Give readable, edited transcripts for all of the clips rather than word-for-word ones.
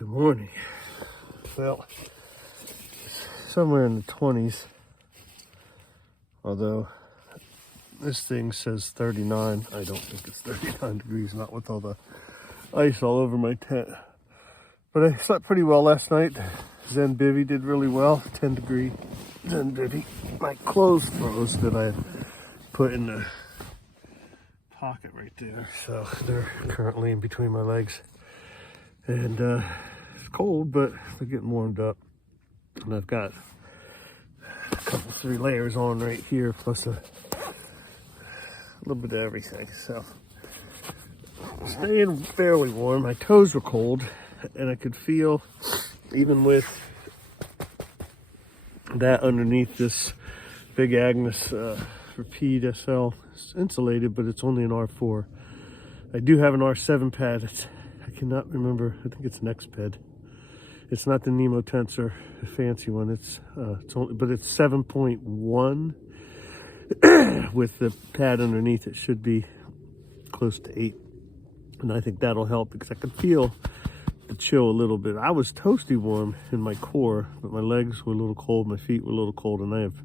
Good morning. Well, somewhere in the 20s, although this thing says 39. I don't think it's 39 degrees, not with all the ice all over my tent. But I slept pretty well last night. Zen Bivy did really well, 10 degree Zen Bivy. My clothes froze that I put in the pocket right there. So they're currently in between my legs. And it's cold, but they're getting warmed up. And I've got a couple, 3 layers on right here, plus a little bit of everything. So staying fairly warm. My toes were cold, and I could feel, even with that underneath this Big Agnes Repeat SL, it's insulated, but it's only an R4. I do have an R7 pad. I cannot remember. I think it's an X-Ped. It's not the Nemo Tensor, the fancy one. It's only, but it's 7.1 with the pad underneath. It should be close to 8, and I think that'll help because I could feel the chill a little bit. I was toasty warm in my core, but my legs were a little cold, my feet were a little cold, and I have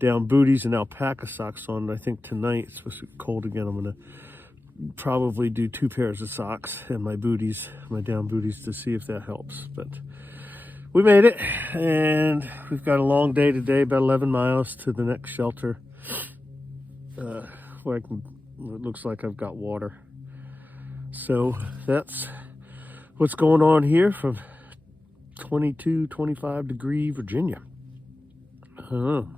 down booties and alpaca socks on. I think tonight it's supposed to be cold again. I'm gonna probably do 2 pairs of socks and my booties, my down booties, to see if that helps. But we made it, and we've got a long day today, about 11 miles to the next shelter, where it looks like I've got water. So that's what's going on here from 22, 25 degree Virginia. I don't know.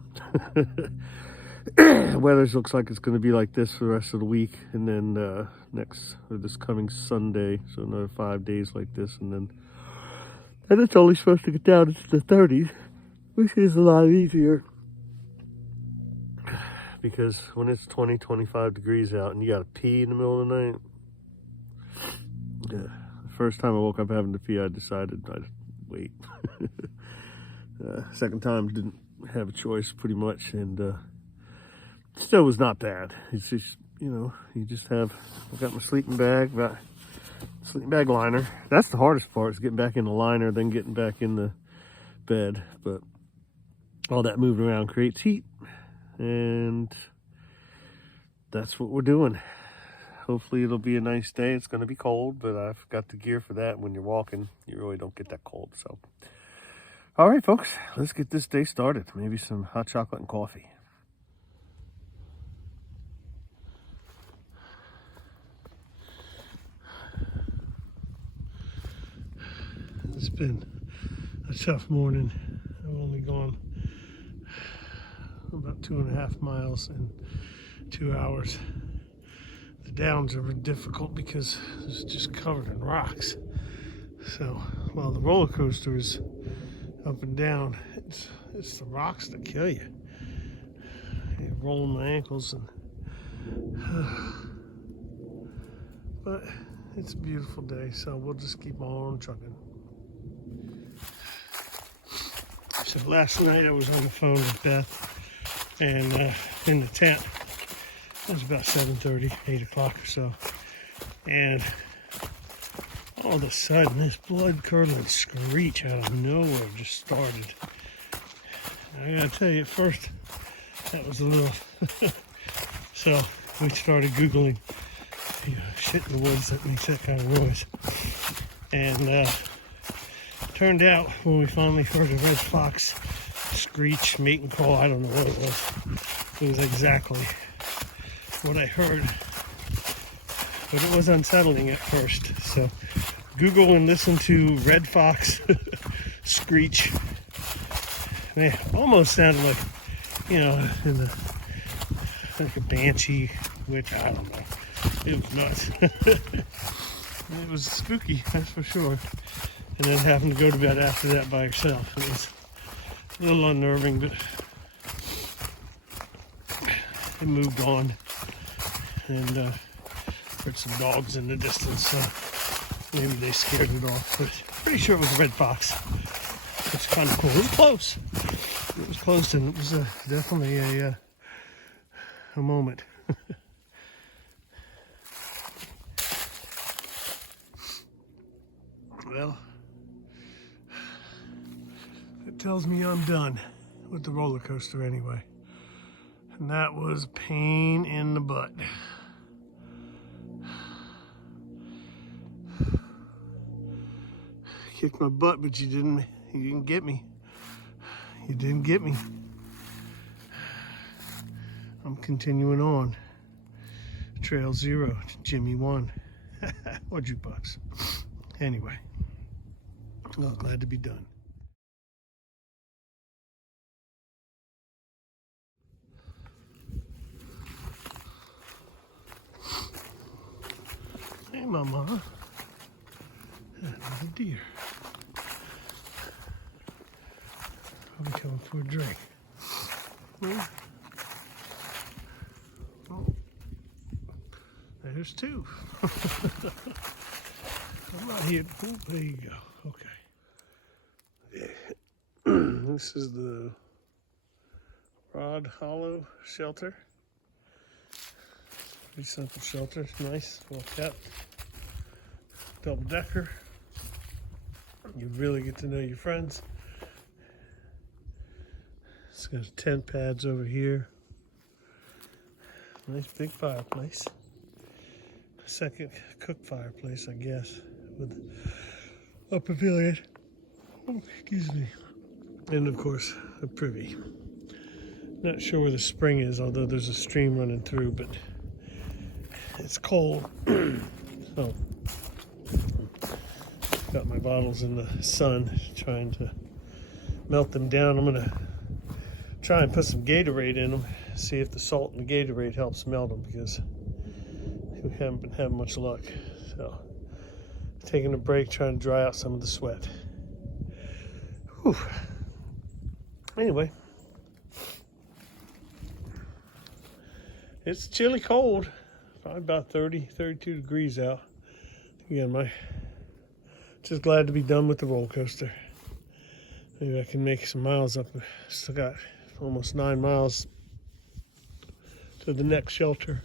Weather looks like it's going to be like this for the rest of the week, and then this coming Sunday, so another 5 days like this, and it's only supposed to get down into the 30s, which is a lot easier because when it's 20, 25 degrees out and you got to pee in the middle of the night. Yeah, the first time I woke up having to pee, I decided I'd wait. Second time, didn't have a choice pretty much, and still was not bad. It's just, you just have, I've got my sleeping bag liner. That's the hardest part, is getting back in the liner, then getting back in the bed. But all that moving around creates heat, and that's what we're doing. Hopefully it'll be a nice day. It's going to be cold, but I've got the gear for that. When you're walking, you really don't get that cold. So, all right, folks, let's get this day started. Maybe some hot chocolate and coffee. It's been a tough morning. I've only gone about 2.5 miles in 2 hours. The downs are difficult because it's just covered in rocks. So while the roller coaster is up and down, it's the rocks that kill you. You're rolling my ankles, but it's a beautiful day, so we'll just keep on trucking. So last night I was on the phone with Beth, and in the tent. It was about 7:30, 8 o'clock or so. And all of a sudden, this blood-curdling screech out of nowhere just started. And I gotta tell you, at first, that was a little... So we started Googling, shit in the woods that makes that kind of noise. And turned out, when we finally heard a red fox screech, mate and call, I don't know what it was. It was exactly what I heard, but it was unsettling at first. So Google and listen to red fox screech. Man, almost sounded like, like a banshee, which I don't know. It was nuts. It was spooky, that's for sure. And then having to go to bed after that by yourself, it was a little unnerving, but it moved on. And heard some dogs in the distance, so maybe they scared it off. But pretty sure it was a red fox. It's kind of cool. It was close. It was close, and it was definitely a moment. Well, tells me I'm done with the roller coaster anyway. And that was a pain in the butt. Kicked my butt, but you didn't get me. You didn't get me. I'm continuing on. Trail 0, Jimmy 1. Or jukebox. Anyway, well, glad to be done. Hey, Mama. Another deer. Probably coming for a drink. Well, oh, there's two. I'm not here. Oh, there you go. Okay. This is the Rod Hollow shelter. Pretty simple shelter. It's nice, well kept. Double decker. You really get to know your friends. It's got tent pads over here. Nice big fireplace. Second cook fireplace, I guess, with a pavilion. Oh, excuse me. And of course, a privy. Not sure where the spring is, although there's a stream running through, but it's cold. So, got my bottles in the sun, trying to melt them down. I'm gonna try and put some Gatorade in them, see if the salt in the Gatorade helps melt them, because we haven't been having much luck. So, taking a break, trying to dry out some of the sweat. Whew. Anyway, it's chilly cold, probably about 30, 32 degrees out. Again, just glad to be done with the roller coaster. Maybe I can make some miles up. Still got almost 9 miles to the next shelter.